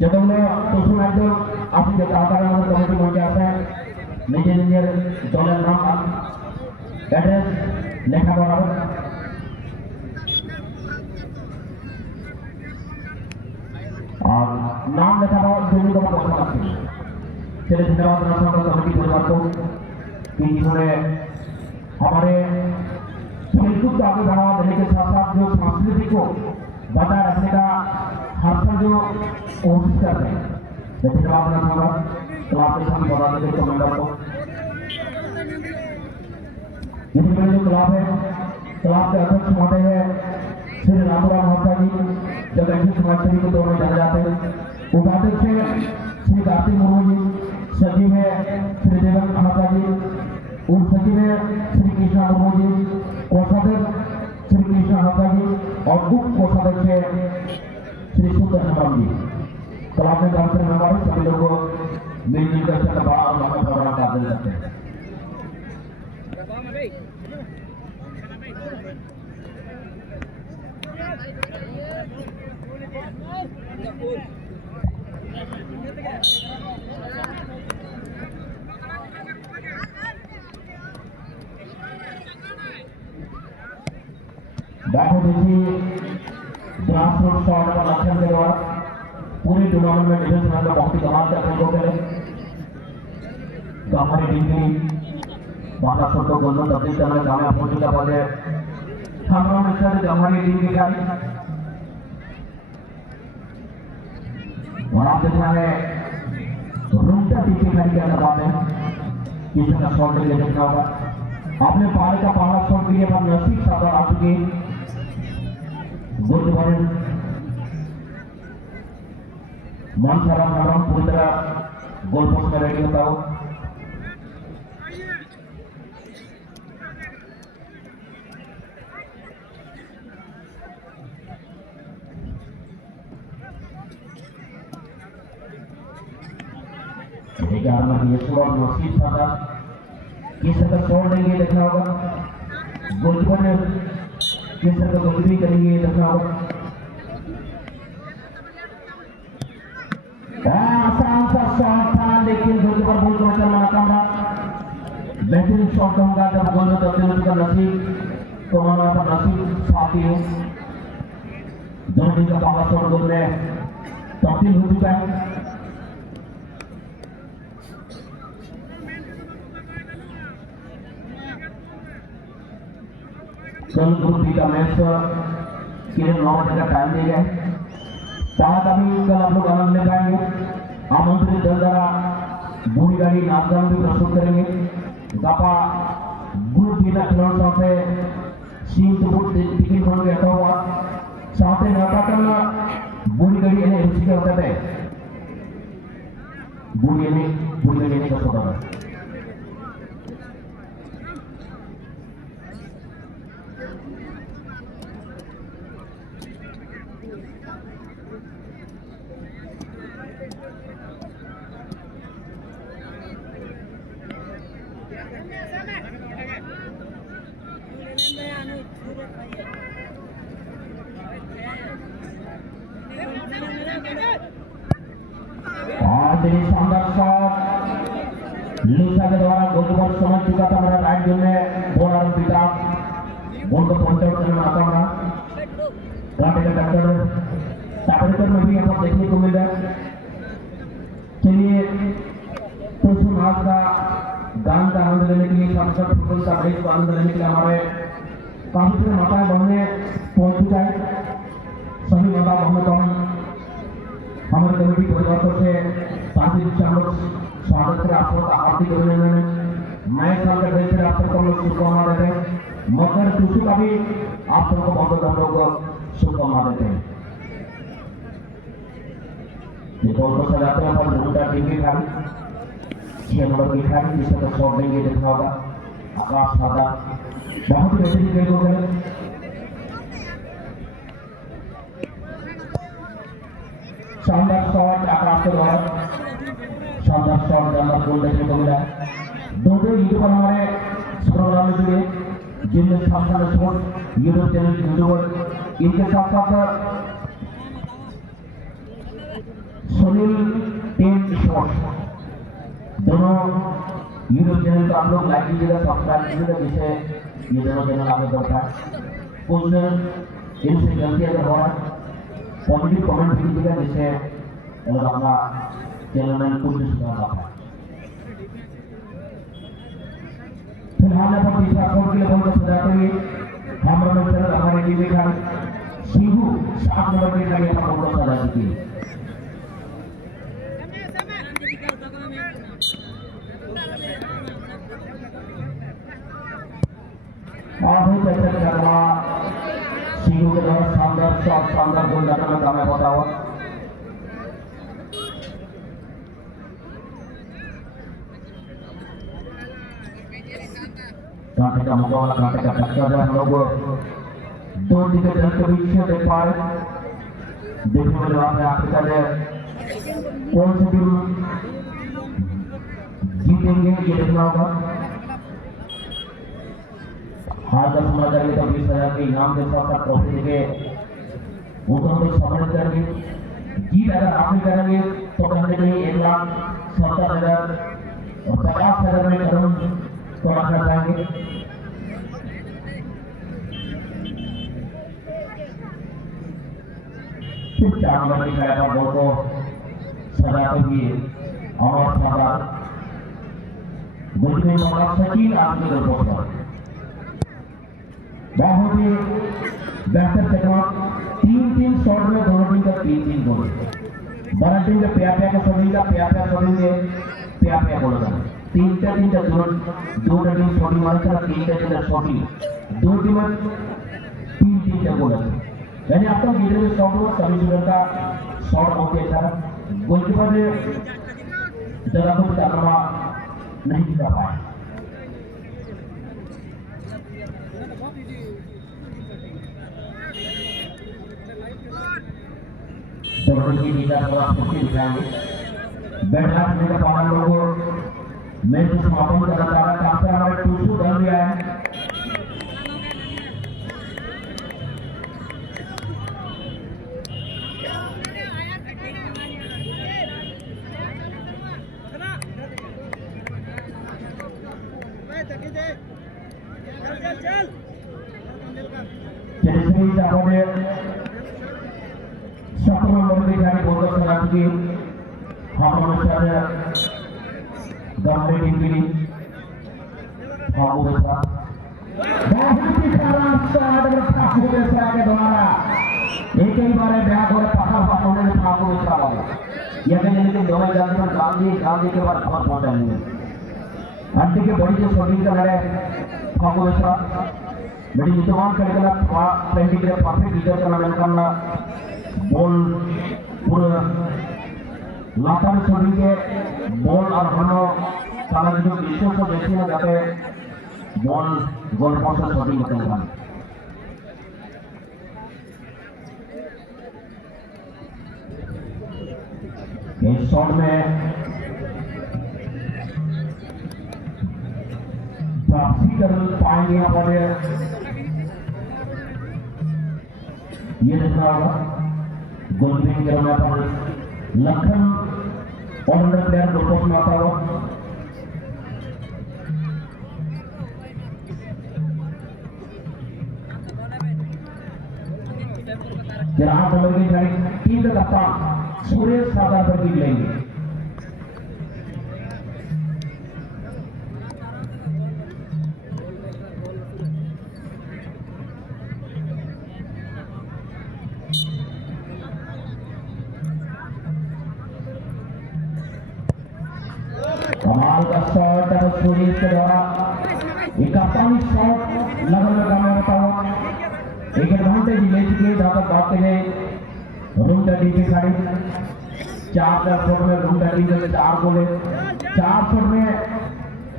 যতগুলো প্রশ্ন একদম আপনি আপনারা আমাদের কমিটি মঞ্চে আসেন নিজের নিজের দলের নাম অ্যাড্রেস লেখা করা হবে। और नाम लिखा हुआ दोनों का प्रश्न आते हैं। चलिए धन्यवाद राष्ट्र कमेटी परिवार को कि जिन्होंने हमारे खेलकूद को आगे बढ़ावा देने के साथ साथ जो संस्कृति को बचाए रखने का हर साल जो कोशिश कर रहे हैं। धन्यवाद राष्ट्र क्लास के सभी पदाधिकारी को मेंबर को इसमें जो क्लाब है क्लाब के अध्यक्ष महोदय है श्री रामपुरा महाशय जी जगह समाजसेवी के तौर पर जाने जाते हैं। उपाध्यक्ष है श्री कार्तिक मुर्मू जी, सचिव है श्री देवेंद्र महाशय जी, उप सचिव है श्री कृष्णा मुर्मू जी, कोषाध्यक्ष श्री कृष्णा महाशय जी और उप कोषाध्यक्ष है श्री सुंदर हेमराम जी। क्लाब में काउंसिल मेंबर सभी लोग मिलजुल कर इसका बड़ा और लंबा प्रोग्राम कर सकते हैं। देखो देखिए ग्रासरूट शॉट का लक्षण के द्वारा पूरे टूर्नामेंट में डिफेंस में बहुत ही कमाल से अपने को करें हमारी टीम की बाला छोटो गोलू तब्दील करने जाने पहुंच चुका है हमरा मिस्टर हमारी टीम की गाड़ी और आप देखना है रूमटा टीम की गाड़ी के अंदर बात है किसी का शॉट लेके देखना होगा। आपने पहाड़ का पहाड़ा शॉट के लिए अब नसीब सागर आ चुके गुड मॉर्निंग मन सारा नरम पूरी तरह गोल पोस्ट में रेडी होता हो। ये पूरा नसीब था किस तरह छोड़ देंगे देखना होगा। गोलकीपर ने किस तरह गोलकीपी करेंगे देखना होगा। आसान सा शॉट था लेकिन गोलकीपर बॉल को चलना नाकाम रहा। बेहतरीन शॉट होगा जब गोल में तब्दील होगा नसीब तो हमारा नसीब साथी हो दोनों टीम का पहला शॉट गोल में तब्दील हो चुका है। कल ग्रुप बी का मैच के लिए 9 बजे का टाइम दिया गया है। साथ अभी कल आप लोग आनंद ले पाएंगे। आमंत्रित दल द्वारा बूढ़ी गाड़ी नाचगान भी प्रस्तुत करेंगे। गापा ग्रुप बी का खिलाड़ियों से सीम तो बुट टिकट बन गया हुआ साथ ही नाटकन बूढ़ी गाड़ी इन्हें रुचि के होते थे बूढ़ी गाड़ी का छोटा है। शानदार शॉट लूसा के द्वारा गोलकीपर समझ चुका था मेरा राइट जोन में बॉल और पिटा बॉल को पहुंचाने करने में नाकाम रहा। काटे का टक्कर में भी यहाँ पर देखने को मिल रहा है। चलिए तो आज का गान का आनंद लेने के लिए फुटबॉल का मैच का आनंद लेने के लिए हमारे काफी सारे माताएं बहने पहुंच चुका है। सभी माता बहनों को हमारे कमेटी परिवार से साथ ही हम लोग स्वागत करें आप लोग का हार्दिक अभिनंदन। नए साल के ढेर से आप सबको हम लोग शुभकामना देते हैं। मकर टूसू का भी आप सबको बहुत बहुत हम लोग शुभकामना देते हैं। बहुत सजाते हैं पर भूटा टीम की खाली 6 नंबर की खाली जिससे तो शॉट देंगे देखना होगा। आकाश सादा बहुत ही बेहतरीन खेल हो गए। शानदार शॉट आकाश के द्वारा शानदार शॉट जानदार गोल देखने को मिला है। दो यूट्यूबर हमारे प्रोग्राम में जुड़े जिनमें स्थापना छोड़ यूट्यूब चैनल यूट्यूबर इनके साथ साथ सोनी सुनील टीम स्पोर्ट्स, दोनों यूट्यूब चैनल को आप लोग लाइक कीजिएगा, सब्सक्राइब कीजिएगा, जिससे ये दोनों चैनल आगे बढ़ता है। कुछ इनसे गलती अगर हो रहा है पॉजिटिव कमेंट कीजिएगा, जिससे अगर अपना चैनल में कुछ सुधार आता है। फिलहाल अपन तीसरा स्कोर के लिए बॉल को सजाते हुए हमारे मित्र हमारे टीम का शिवू 7 नंबर के लिए अपन बॉल को सजा चुकी है। बहुत अच्छा करना शिवू के द्वारा शानदार शॉट, शानदार गोल लगाने में कामयाब होता हुआ। कांटे का मुकाबला, कांटे का टक्कर है। हम लोग दो टिकट के बीच में देख पा रहे, देखने वाले बात है अफ्रीका ने कौन सी टीम जीतेंगे ये देखना होगा। हार का समाचार जाएगी तो 20,000 के इनाम के साथ साथ ट्रॉफी देंगे, उनको हम सम्मानित करेंगे। जीत अगर हासिल करेंगे तो कहीं कहीं 1,70,000 और 50,000 में कदम तो रखना चाहेंगे। फिर 4 नंबर की खेल पर बॉल को सजाते हुए Amar Sardar goalkeeper Mohammad Sachin Aasmi goal post बहुत ही बेहतर चक्रा। 3-3 शॉट में दोनों टीम का 3-3 गोल। बड़ा टीम के प्यार का सभी का प्यार के प्यार गोल था। 3-3 दो टीम छोटी मार था, 3-3 छोटी दो टीम 3-3 का गोल है। यानी आपका गिरे में शॉट हुआ, सभी टीम का शॉट बहुत ही अच्छा था। गोलकीपर ने जगह को करना नहीं कर पाया। की जीता थोड़ा खुशी दिखाएंगे। बैठक में पावन लोगों में जो समापन करना चाह रहा है, आपसे हमारे टूसू डर गया है। की हमारे गांव टीम के लिए बहुत ही खराब शॉट के द्वारा एक ही बार बैक और पकड़ पकड़ने में ये लेकिन दोनों जाकर गांधी के बाद खबर पहुंचाएंगे। अंटी के बड़ी जो शॉटिंग कर रहे फागू मिश्रा बड़ी विद्यमान करके पेंटिंग के परफेक्ट टीचर करना बॉल पूरा लाता में छोड़ी के बॉल और हनो साला जो विषयों को देखने में जाते बॉल गोल पोस्ट से छोड़ी निकल रहा है। इस शॉट में वापसी कर पाएंगे यहाँ पर ये देखना होगा। गोलकीपिंग के रौना पर लखन ऑलराउंडर प्लेयर गोलपोस्ट में आता हुआ टीम का कप्तान सुरेश सागर पर टीम लेंगे। कमाल का शॉट है सुरेश के द्वारा, 41 शॉट लगन में कामयाब होता हुआ। एक एडवांटेज ले चुके हैं जहां तक बात करें रूम टीम की साड़ी 4 शॉट में रूम टीम के 4 गोल है। 4 शॉट में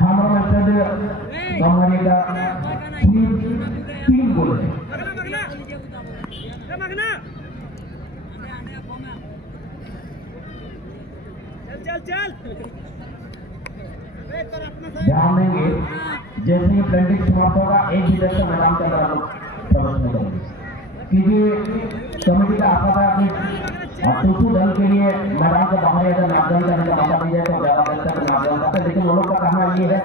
हमारा मैसेज गंवारी का 3 गोल है। ध्यान देंगे जैसे ही प्लेटिंग समाप्त होगा एक ही से मैदान के अंदर हम प्रवेश करेंगे, क्योंकि कमेटी का आपका और टूटू दल के लिए मैदान के बाहर अगर नापजन करने का मौका दिया जाए तो ज्यादा बेहतर नापजन करते, लेकिन वो लोग का कहना ये है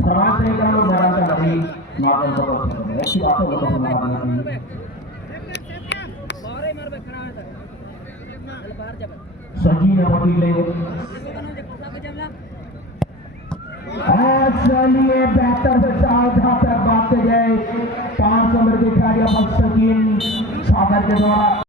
समाज से हम लोग मैदान का नहीं नापजन करो, अच्छी बात है, वो लोग को मना देना सजीन पकड़ लेंगे। चलिए बेहतर बचाव जहां तक बात गए 5 नंबर के खिलाड़ी सचिन सागर के द्वारा